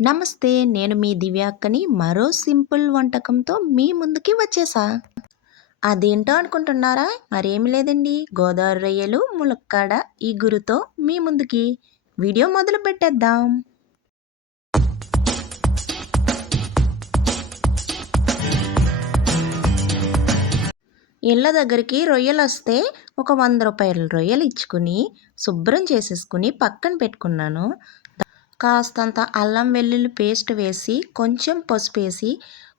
నమస్తే నేను మీ దివ్యాక్కని మరో సింపుల్ వంటకంతో మీ ముందుకి వచ్చేసా. అదేంటో అనుకుంటున్నారా? మరేమి లేదండి. గోదావరి రొయ్యలు ములక్కాడ ఈ గురుతో మీ ముందుకి వీడియో మొదలు పెట్టేద్దాం. ఇళ్ళ దగ్గరికి రొయ్యలు వస్తే ఒక వంద రూపాయల రొయ్యలు ఇచ్చుకుని శుభ్రం చేసేసుకుని పక్కన పెట్టుకున్నాను. కాస్తంత అల్లం వెల్లుల్లి పేస్ట్ వేసి కొంచెం పసుపు వేసి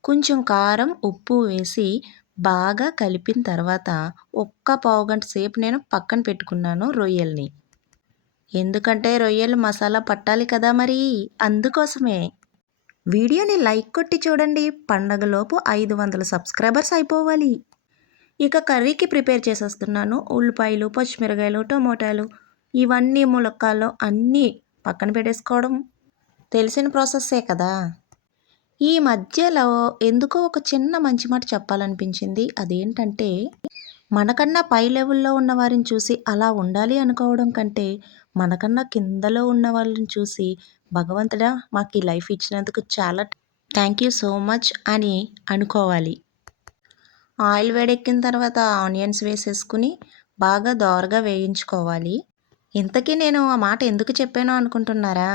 కొంచెం కారం ఉప్పు వేసి బాగా కలిపిన తర్వాత ఒక్క పావు గంట సేపు నేను పక్కన పెట్టుకున్నాను రొయ్యల్ని. ఎందుకంటే రొయ్యలు మసాలా పట్టాలి కదా మరి అందుకోసమే. వీడియోని లైక్ కొట్టి చూడండి పండగలోపు ఐదు వందల సబ్స్క్రైబర్స్ అయిపోవాలి. ఇక కర్రీకి ప్రిపేర్ చేసేస్తున్నాను ఉల్లిపాయలు పచ్చిమిరకాయలు టమోటాలు ఇవన్నీ ములక్కాలు అన్నీ పక్కన పెట్టేసుకోవడం తెలిసిన ప్రాసెస్సే కదా. ఈ మధ్యలో ఎందుకో ఒక చిన్న మంచి మాట చెప్పాలనిపించింది. అదేంటంటే మనకన్నా పై లెవెల్లో ఉన్న వారిని చూసి అలా ఉండాలి అనుకోవడం కంటే మనకన్నా కిందలో ఉన్న వాళ్ళని చూసి భగవంతుడా మాకు ఈ లైఫ్ ఇచ్చినందుకు చాలా థ్యాంక్ యూ సో మచ్ అని అనుకోవాలి. ఆయిల్ వేడెక్కిన తర్వాత ఆనియన్స్ వేసేసుకుని బాగా దోరగా వేయించుకోవాలి. ఇంతకీ నేను ఆ మాట ఎందుకు చెప్పానో అనుకుంటున్నారా?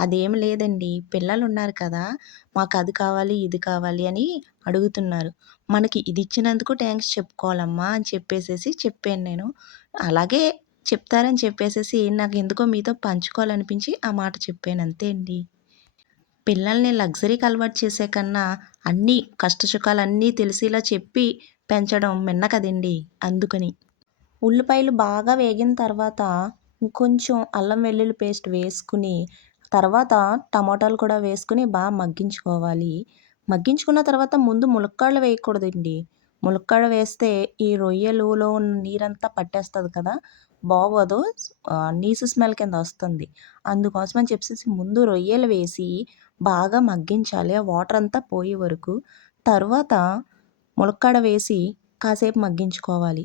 అదేం లేదండి. పిల్లలు ఉన్నారు కదా మాకు అది కావాలి ఇది కావాలి అని అడుగుతున్నారు. మనకి ఇది ఇచ్చినందుకు థ్యాంక్స్ చెప్పుకోవాలమ్మా అని చెప్పేసేసి చెప్పాను నేను. అలాగే చెప్తారని చెప్పేసేసి నాకు ఎందుకో మీతో పంచుకోవాలనిపించి ఆ మాట చెప్పాను. అంతే అండి. పిల్లల్ని లగ్జరీకి అలవాటు చేసే కన్నా అన్నీ కష్టసుఖాలు అన్నీ తెలిసేలా చెప్పి పెంచడం మిన్న కదండి అందుకని. ఉల్లిపాయలు బాగా వేగిన తర్వాత కొంచెం అల్లం వెల్లుల్లి పేస్ట్ వేసుకుని తర్వాత టమాటాలు కూడా వేసుకుని బాగా మగ్గించుకోవాలి. మగ్గించుకున్న తర్వాత ముందు ములక్కాడలు వేయకూడదండి. ములక్కాడ వేస్తే ఈ రొయ్యలులో ఉన్న నీరంతా పట్టేస్తుంది కదా బాగోదు నీసు స్మెల్ కింద వస్తుంది. అందుకోసం అని చెప్పేసి ముందు రొయ్యలు వేసి బాగా మగ్గించాలి. ఆ వాటర్ అంతా పోయే వరకు. తర్వాత ములక్కాడ వేసి కాసేపు మగ్గించుకోవాలి.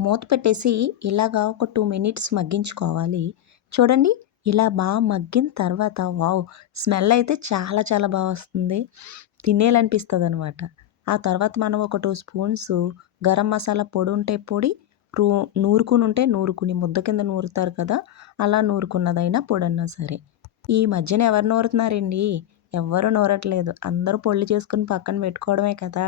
మూత పెట్టేసి ఇలాగా ఒక టూ మినిట్స్ మగ్గించుకోవాలి. చూడండి ఇలా బాగా మగ్గిన తర్వాత వావ్ స్మెల్ అయితే చాలా చాలా బాగా వస్తుంది. తినేయాలనిపిస్తుంది అనమాట ఆ తర్వాత మనం ఒక టూ స్పూన్స్ గరం మసాలా పొడి ఉంటే పొడి రూ నూరుకుని ఉంటే నూరుకుని ముద్ద కింద నూరుతారు కదా అలా నూరుకున్నదైనా పొడన్నా సరే. ఈ మధ్యన ఎవరు నూరుతున్నారండి? ఎవ్వరు నూరట్లేదు. అందరూ పొళ్ళు చేసుకుని పక్కన పెట్టుకోవడమే కదా.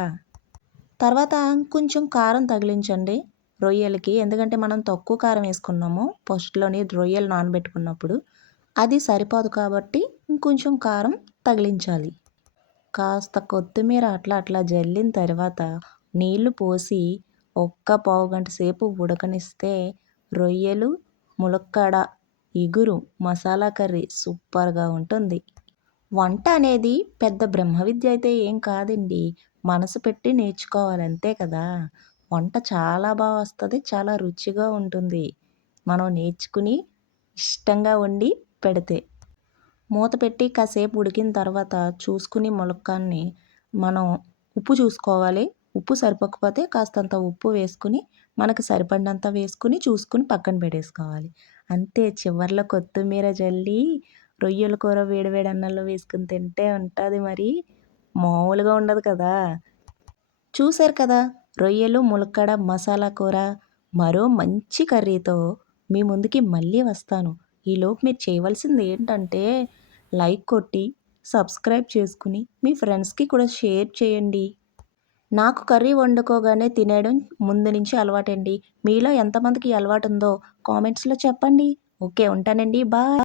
తర్వాత కొంచెం కారం తగిలించండి. రొయ్యలకి. ఎందుకంటే మనం తక్కువ కారం వేసుకున్నాము ఫస్ట్లోని రొయ్యలు నానబెట్టుకున్నప్పుడు. అది సరిపోదు కాబట్టి ఇంకొంచెం కారం తగిలించాలి. కాస్త కొత్తిమీర అట్లా అట్లా జల్లిన తర్వాత నీళ్ళు పోసి ఒక్క పావు గంట సేపు ఉడకనిస్తే రొయ్యలు ములక్కాడ ఇగురు మసాలా కర్రీ సూపర్గా ఉంటుంది. వంట అనేది పెద్ద బ్రహ్మ విద్య అయితే ఏం కాదండి. మనసు పెట్టి నేర్చుకోవాలి అంతే కదా. వంట చాలా బాగా వస్తుంది. చాలా రుచిగా ఉంటుంది. మనం నేర్చుకుని ఇష్టంగా వండి పెడితే. మూత పెట్టి కాసేపు ఉడికిన తర్వాత చూసుకుని ములక్కాన్ని మనం ఉప్పు చూసుకోవాలి. ఉప్పు సరిపోకపోతే కాస్తంత ఉప్పు వేసుకుని మనకు సరిపడినంత వేసుకుని చూసుకుని పక్కన పెట్టేసుకోవాలి. అంతే చివర్లో కొత్తిమీర జల్లి రొయ్యల కూర వేడివేడి అన్నంలో వేసుకుని తింటే ఉంటుంది మరి. మామూలుగా ఉండదు కదా. చూశారు కదా? రొయ్యలు ములక్కడ మసాలా కూర మరో మంచి కర్రీతో మీ ముందుకి మళ్ళీ వస్తాను. ఈలోపు మీరు చేయవలసింది ఏంటంటే లైక్ కొట్టి సబ్స్క్రైబ్ చేసుకుని మీ ఫ్రెండ్స్కి కూడా షేర్ చేయండి. నాకు కర్రీ వండుకోగానే తినేయడం ముందు నుంచి అలవాటండి. మీలో ఎంతమందికి అలవాటు ఉందో కామెంట్స్లో చెప్పండి. ఓకే ఉంటానండి. బాయ్.